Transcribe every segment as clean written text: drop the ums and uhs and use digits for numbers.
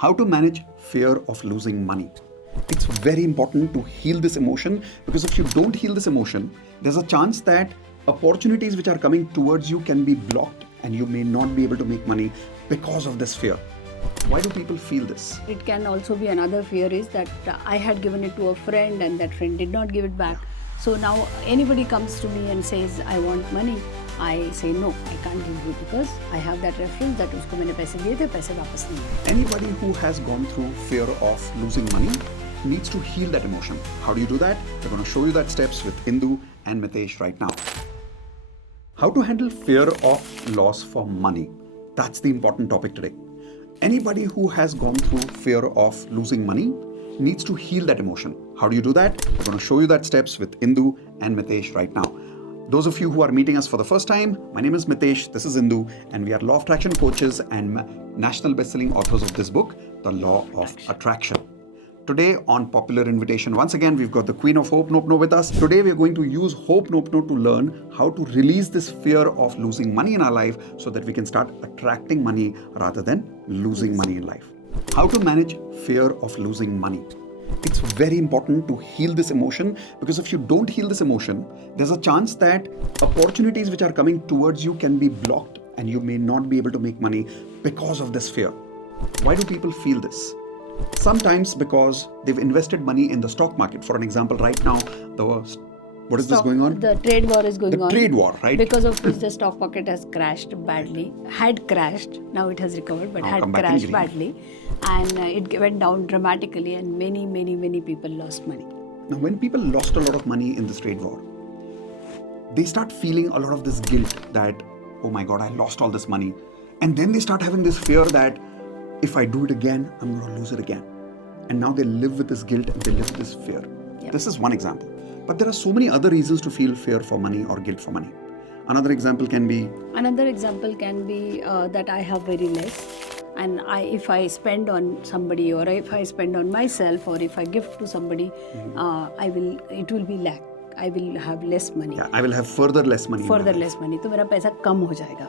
How to manage fear of losing money. It's very important to heal this emotion, because if you don't heal this emotion, there's a chance that opportunities which are coming towards you can be blocked and you may not be able to make money because of this fear. Why do people feel this? It can also be another fear is that I had given it to a friend and that friend did not give it back. So now anybody comes to me and says, I want money. I say no, I can't give you because I have that reference that उसको मैंने पैसे दिए थे, पैसे वापस नहीं आए. Anybody who has gone through fear of losing money needs to heal that emotion. How do you do that? We're going to show you that steps with Indu and Mitesh right now. How to handle fear of loss for money. That's the important topic today. Anybody who has gone through fear of losing money needs to heal that emotion. How do you do that? We're going to show you that steps with Indu and Mitesh right now. Those of you who are meeting us for the first time, my name is Mitesh, this is Indu, and we are Law of Attraction coaches and national best-selling authors of this book, The Law of Attraction. Today, on popular invitation, once again, we've got the Queen of Ho'oponopono with us. Today, we're going to use Ho'oponopono to learn how to release this fear of losing money in our life so that we can start attracting money rather than losing money in life. How to manage fear of losing money. It's very important to heal this emotion, because if you don't heal this emotion, there's a chance that opportunities which are coming towards you can be blocked and you may not be able to make money because of this fear. Why do people feel this? Sometimes because they've invested money in the stock market. For an example, right now, what is this going on? The trade war is going on. The trade war, right? Because of which the stock market has crashed badly. Had crashed. Now it has recovered, but had crashed badly. And it went down dramatically and many people lost money. Now, when people lost a lot of money in this trade war, they start feeling a lot of this guilt that, oh my God, I lost all this money. And then they start having this fear that if I do it again, I'm going to lose it again. And now they live with this guilt and they live with this fear. Yep. This is one example. But there are so many other reasons to feel fear for money or guilt for money. Another example can be that I have very less, and if I spend on somebody or if I spend on myself or if I gift to somebody, it will be lack. I will have less money. Yeah, I will have further less money. तो मेरा पैसा कम हो जाएगा.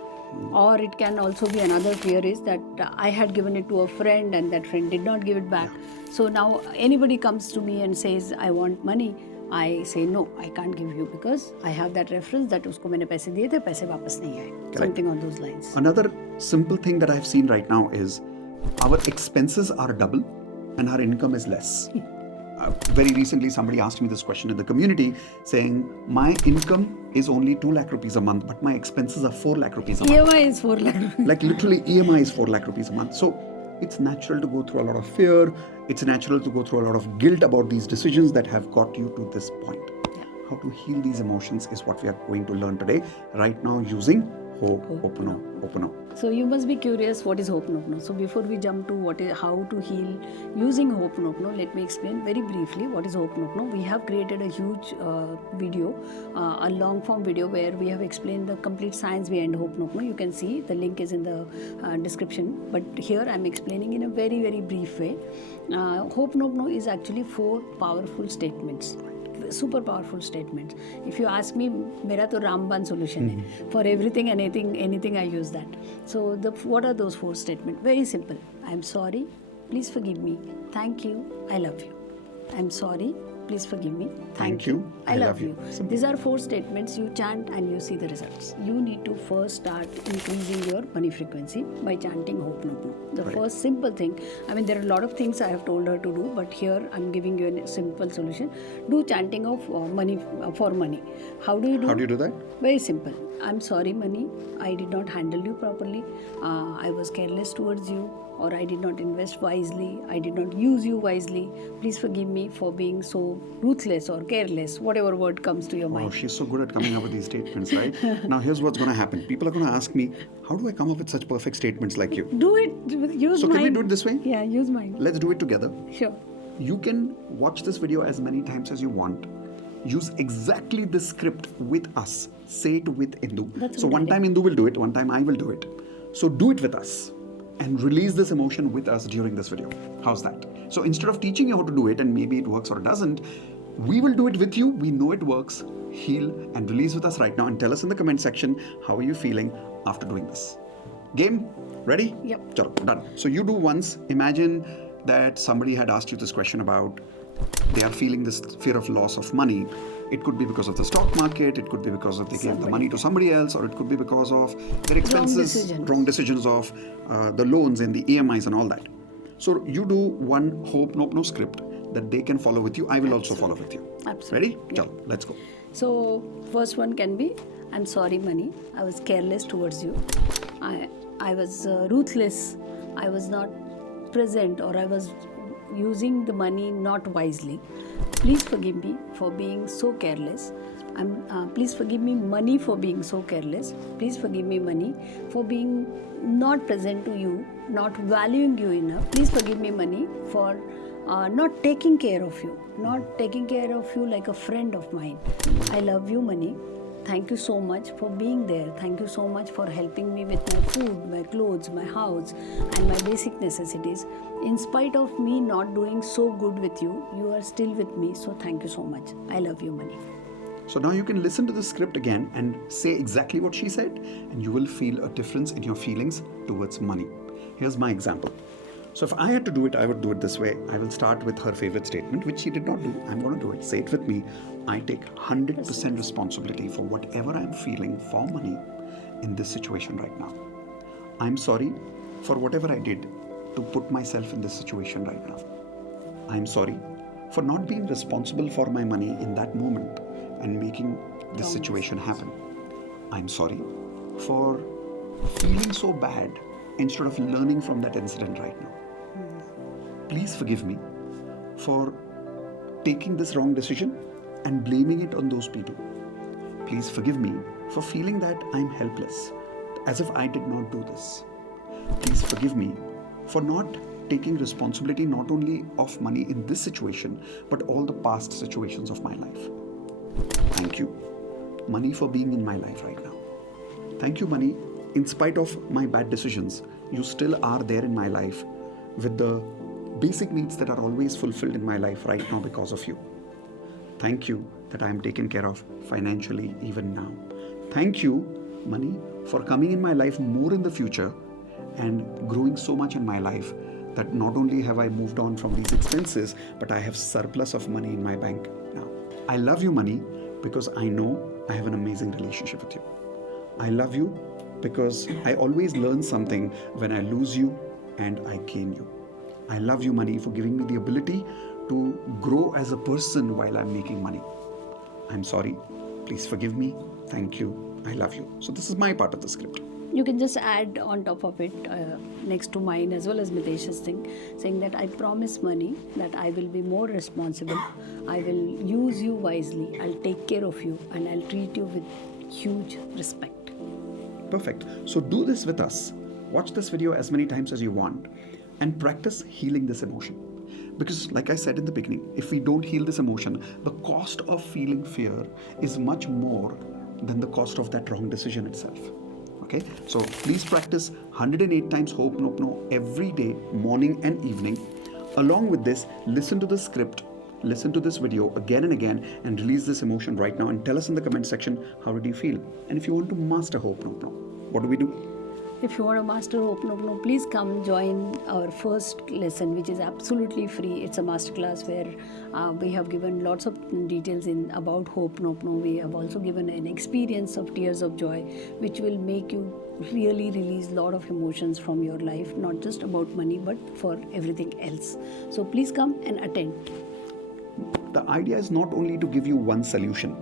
Or it can also be another fear is that I had given it to a friend and that friend did not give it back. Yeah. So now anybody comes to me and says, I want money. I say no, I can't give you because I have that reference that उसको मैंने पैसे दिए थे, पैसे वापस नहीं आए. Something on those lines. Another simple thing that I've seen right now is our expenses are double and our income is less. Very recently, somebody asked me this question in the community saying, my income is only 2 lakh rupees a month, but my expenses are 4 lakh rupees a month. EMI is 4 lakh. Like literally EMI is 4 lakh rupees a month. So it's natural to go through a lot of fear. It's natural to go through a lot of guilt about these decisions that have got you to this point. Yeah. How to heal these emotions is what we are going to learn today, right now using Ho'oponopono. So you must be curious what is Ho'oponopono. So before we jump to how to heal using Ho'oponopono, let me explain very briefly what is Ho'oponopono. We have created a huge video, a long form video where we have explained the complete science behind Ho'oponopono. You can see the link is in the description. But here I am explaining in a very brief way. Ho'oponopono is actually 4 powerful statements. Super powerful statements. If you ask me, मेरा तो रामबाण solution है. For everything and anything I use that. So what are those 4 statements? Very simple. I'm sorry. Please forgive me. Thank you. I love you. I'm sorry. Please forgive me. Thank you. I love you. These are 4 statements you chant and you see the results. You need to first start increasing your money frequency by chanting Ho'oponopono. The first simple thing, there are a lot of things I have told her to do, but here I'm giving you a simple solution. Do chanting of money for money. How do you do that? Very simple. I'm sorry, money. I did not handle you properly. I was careless towards you. Or I did not invest wisely, I did not use you wisely. Please forgive me for being so ruthless or careless, whatever word comes to your mind. Oh, she's so good at coming up with these statements, right? Now here's what's going to happen. People are going to ask me, how do I come up with such perfect statements like you? Do it, use mine. So can we do it this way? Yeah, use mine. Let's do it together. Sure. You can watch this video as many times as you want. Use exactly this script with us. Say it with Indu. So one time Indu will do it, one time I will do it. So do it with us. And release this emotion with us during this video. How's that? So instead of teaching you how to do it and maybe it works or it doesn't, we will do it with you. We know it works. Heal and release with us right now and tell us in the comment section how are you feeling after doing this. Game? Ready? Yep. Chalo, done. So you do once. Imagine that somebody had asked you this question about they are feeling this fear of loss of money. It could be because of the stock market, it could be because of they gave the money to somebody else, or it could be because of their expenses, wrong decisions of the loans and the EMIs and all that. So you do one Ho'oponopono script that they can follow with you. I will also follow with you. Absolutely. Ready? Yeah. Chalo, let's go. So first one can be, I'm sorry money, I was careless towards you. I was ruthless. I was not present, or I was using the money not wisely. Please forgive me for being so careless. Please forgive me money for being so careless. Please forgive me money for being not present to you, not valuing you enough. Please forgive me money for not taking care of you, not taking care of you like a friend of mine. I love you money. Thank you so much for being there. Thank you so much for helping me with my food, my clothes, my house, and my basic necessities. In spite of me not doing so good with you, you are still with me. So thank you so much. I love you, money. So now you can listen to the script again and say exactly what she said, and you will feel a difference in your feelings towards money. Here's my example. So if I had to do it, I would do it this way. I will start with her favorite statement, which she did not do. I'm going to do it. Say it with me. I take 100% responsibility for whatever I'm feeling for money in this situation right now. I'm sorry for whatever I did to put myself in this situation right now. I'm sorry for not being responsible for my money in that moment and making this situation happen. I'm sorry for feeling so bad instead of learning from that incident right now. Please forgive me for taking this wrong decision and blaming it on those people. Please forgive me for feeling that I'm helpless, as if I did not do this. Please forgive me for not taking responsibility not only of money in this situation, but all the past situations of my life. Thank you, money, for being in my life right now. Thank you, money. In spite of my bad decisions, you still are there in my life with the basic needs that are always fulfilled in my life right now because of you. Thank you that I am taken care of financially even now. Thank you, money, for coming in my life more in the future and growing so much in my life that not only have I moved on from these expenses, but I have surplus of money in my bank now. I love you, money, because I know I have an amazing relationship with you. I love you because I always learn something when I lose you and I gain you. I love you, money, for giving me the ability to grow as a person while I'm making money. I'm sorry. Please forgive me. Thank you. I love you. So this is my part of the script. You can just add on top of it, next to mine as well as Mitesh's thing, saying that I promise money that I will be more responsible. I will use you wisely. I'll take care of you and I'll treat you with huge respect. Perfect. So do this with us. Watch this video as many times as you want and practice healing this emotion. Because like I said in the beginning, if we don't heal this emotion, the cost of feeling fear is much more than the cost of that wrong decision itself. Okay, so please practice 108 times Ho'oponopono every day, morning and evening. Along with this, listen to the script, listen to this video again and again, and release this emotion right now and tell us in the comment section, how did you feel? And if you want to master Ho'oponopono, what do we do? If you want to master Ho'oponopono, please come join our first lesson, which is absolutely free. It's a masterclass where we have given lots of details about Ho'oponopono. We have also given an experience of tears of joy, which will make you really release a lot of emotions from your life, not just about money, but for everything else. So please come and attend. The idea is not only to give you one solution,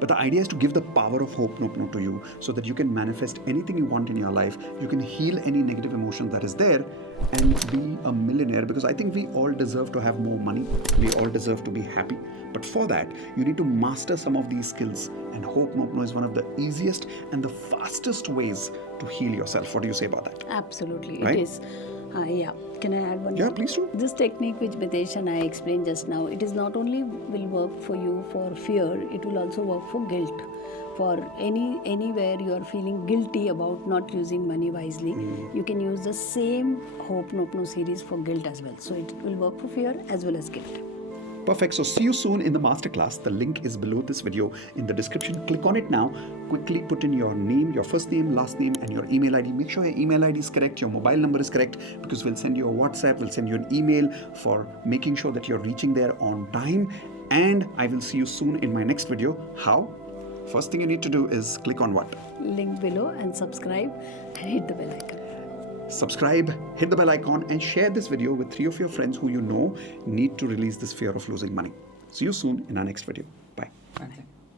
but the idea is to give the power of Ho'oponopono to you so that you can manifest anything you want in your life. You can heal any negative emotion that is there and be a millionaire, because I think we all deserve to have more money. We all deserve to be happy. But for that, you need to master some of these skills. And Ho'oponopono is one of the easiest and the fastest ways to heal yourself. What do you say about that? Absolutely, Right? it is. Yeah, can I add one Yeah, more? please do. This technique which Mitesh and I explained just now, it is not only will work for you for fear, it will also work for guilt. For anywhere you are feeling guilty about not using money wisely, you can use the same Ho'oponopono series for guilt as well. So it will work for fear as well as guilt. Perfect. So see you soon in the masterclass. The link is below this video in the description. Click on it now. Quickly put in your name, your first name, last name, and your email ID. Make sure your email ID is correct, your mobile number is correct, because we'll send you a WhatsApp, we'll send you an email for making sure that you're reaching there on time. And I will see you soon in my next video. How? First thing you need to do is click on what? Link below and subscribe and hit the bell icon. Subscribe, hit the bell icon, and share this video with 3 of your friends who you know need to release this fear of losing money. See you soon in our next video. Bye. Okay.